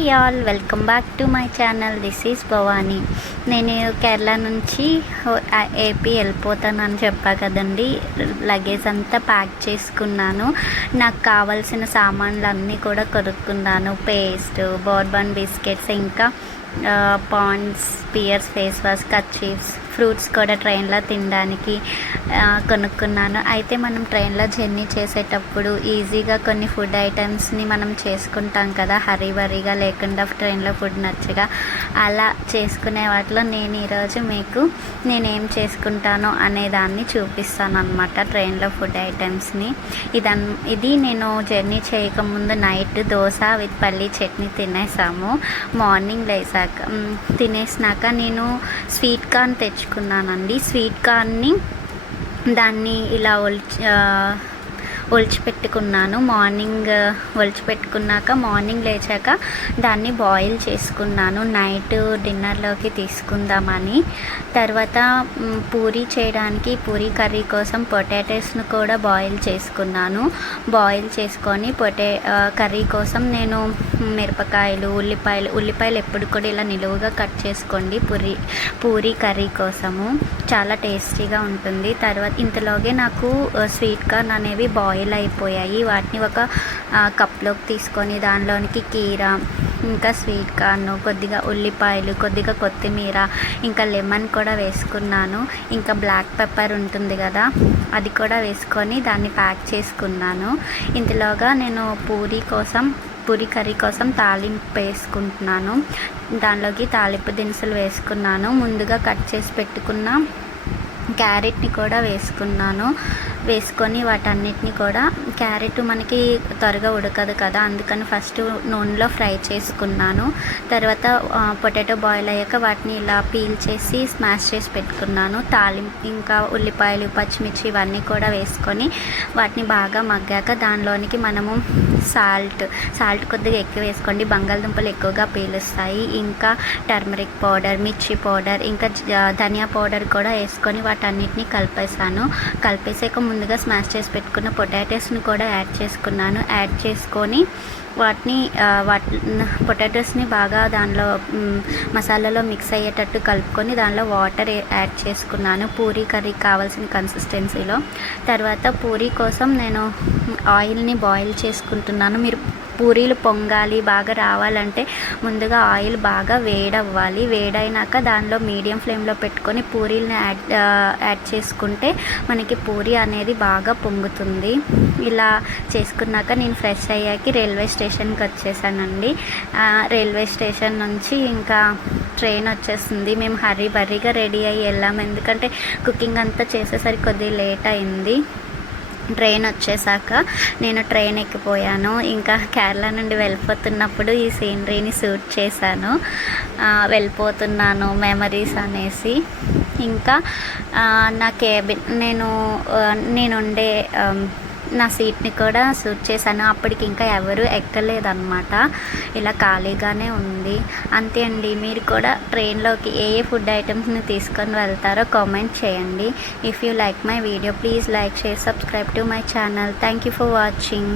Hi all welcome back to my channel. This is Bhavani. నేను కేరళ నుంచి AP వెళ్ళిపోతాను AP వెళ్ళిపోతానని చెప్పా కదండి. లగేజ్ అంతా ప్యాక్ చేసుకున్నాను. నాకు కావాల్సిన సామాన్లు అన్నీ కూడా కొనుక్కున్నాను. పేస్ట్ బోర్బన్ బిస్కెట్స్ ఇంకా Pond's Pears face wash kerchiefs fruits కూడా ట్రైన్లో తినడానికి కొనుక్కున్నాను. అయితే మనం ట్రైన్లో జర్నీ చేసేటప్పుడు ఈజీగా కొన్ని ఫుడ్ ఐటమ్స్ని మనం చేసుకుంటాం కదా హరీ బరీగా లేకుండా ట్రైన్లో ఫుడ్ నచ్చగా. అలా చేసుకునే వాటిలో నేను ఈరోజు మీకు నేనేం చేసుకుంటానో అనేదాన్ని చూపిస్తాను అనమాట ట్రైన్లో ఫుడ్ ఐటమ్స్ని. ఇదన్ ఇది నేను జర్నీ చేయకముందు నైట్ దోశ విత్ పల్లీ చట్నీ తినేసాము. మార్నింగ్ లేసాక తినేసినాక నేను స్వీట్ కార్న్ తెచ్చుకున్నానండి స్వీట్ కార్న్ని దాన్ని ఇలా ఒలిచి ఒలిచిపెట్టుకున్నాను. మార్నింగ్ ఒలిచిపెట్టుకున్నాక మార్నింగ్ లేచాక దాన్ని బాయిల్ చేసుకున్నాను. నైట్ డిన్నర్లోకి తీసుకుందామని. తర్వాత పూరీ చేయడానికి పూరీ కర్రీ కోసం పొటాటోస్ను కూడా బాయిల్ చేసుకున్నాను. బాయిల్ చేసుకొని పొటే కర్రీ కోసం నేను మిరపకాయలు ఉల్లిపాయలు ఉల్లిపాయలు ఎప్పుడు కూడా ఇలా నిలువుగా కట్ చేసుకోండి పూరి పూరీ కర్రీ కోసము. చాలా టేస్టీగా ఉంటుంది. తర్వాత ఇంతలోగే నాకు స్వీట్ కార్న్ అనేవి బాయిల్ అయిపోయాయి వాటిని ఒక కప్లోకి తీసుకొని దానిలోనికి కీర ఇంకా స్వీట్ కార్న్ కొద్దిగా ఉల్లిపాయలు కొద్దిగా కొత్తిమీర ఇంకా లెమన్ కూడా వేసుకున్నాను. ఇంకా బ్లాక్ పెప్పర్ ఉంటుంది కదా అది కూడా వేసుకొని దాన్ని ప్యాక్ చేసుకున్నాను. ఇంతలోగా నేను పూరి కోసం పూరి కర్రీ కోసం తాలింపు వేసుకుంటున్నాను. దానిలోకి తాలింపు దినుసులు వేసుకున్నాను. ముందుగా కట్ చేసి పెట్టుకున్న క్యారెట్ని కూడా వేసుకున్నాను. వేసుకొని వాటన్నిటిని కూడా క్యారెట్ మనకి త్వరగా ఉడకదు కదా అందుకని ఫస్ట్ నూనెలో ఫ్రై చేసుకున్నాను. తర్వాత పొటాటో బాయిల్ అయ్యాక వాటిని ఇలా పీల్ చేసి స్మాష్ చేసి పెట్టుకున్నాను. తాలింపు ఇంకా ఉల్లిపాయలు పచ్చిమిర్చి ఇవన్నీ కూడా వేసుకొని వాటిని బాగా మగ్గాక దానిలోనికి మనము సాల్ట్ సాల్ట్ కొద్దిగా ఎక్కువ వేసుకోండి. బంగాళదుంపలు ఎక్కువగా పీలుస్తాయి. ఇంకా టర్మరిక్ పౌడర్ మిర్చి పౌడర్ ఇంకా ధనియా పౌడర్ కూడా వేసుకొని వాటన్నిటిని కలిపేసాను కలిపేసాక ముందుగా స్మాష్ చేసి పెట్టుకున్న పొటాటోస్ని కూడా యాడ్ చేసుకున్నాను. యాడ్ చేసుకొని వాటిని వాటి పొటాటోస్ని బాగా దానిలో మసాలాలో మిక్స్ అయ్యేటట్టు కలుపుకొని దానిలో వాటర్ యాడ్ చేసుకున్నాను. పూరీ కర్రీ కావాల్సిన కన్సిస్టెన్సీలో తర్వాత పూరీ కోసం నేను ఆయిల్ని బాయిల్ చేసుకుంటున్నాను. మీరు పూరీలు పొంగాలి బాగా రావాలంటే ముందుగా ఆయిల్ బాగా వేడవ్వాలి. వేడైనాక దానిలో మీడియం ఫ్లేమ్లో పెట్టుకొని పూరీలను యాడ్ యాడ్ చేసుకుంటే మనకి పూరి అనేది బాగా పొంగుతుంది. ఇలా చేసుకున్నాక నేను ఫ్రెష్ అయ్యాక రైల్వే స్టేషన్కి వచ్చేసానండి. రైల్వే స్టేషన్ నుంచి ఇంకా ట్రైన్ వచ్చేస్తుంది మేము హరీ బర్రీగా రెడీ అయ్యి వెళ్ళాము. ఎందుకంటే కుకింగ్ అంతా చేసేసరికి కొద్దిగా లేట్ అయింది. ట్రైన్ వచ్చేసాక నేను ట్రైన్ ఎక్కిపోయాను. ఇంకా కేరళ నుండి వెళ్ళిపోతున్నప్పుడు ఈ సీనరీని షూట్ చేశాను. వెళ్ళిపోతున్నాను మెమరీస్ అనేసి. ఇంకా నా కేబిన్ నేను నేనుండే నా సీట్ని కూడా సూట్ చేశాను. అప్పటికి ఇంకా ఎవరు ఎక్కలేదన్నమాట. ఇలా ఖాళీగానే ఉంది. అంతే అండి. మీరు కూడా ట్రైన్లోకి ఏ ఏ ఫుడ్ ఐటమ్స్ని తీసుకొని వెళ్తారో కామెంట్ చేయండి. If you like my video please like share subscribe to my channel thank you for watching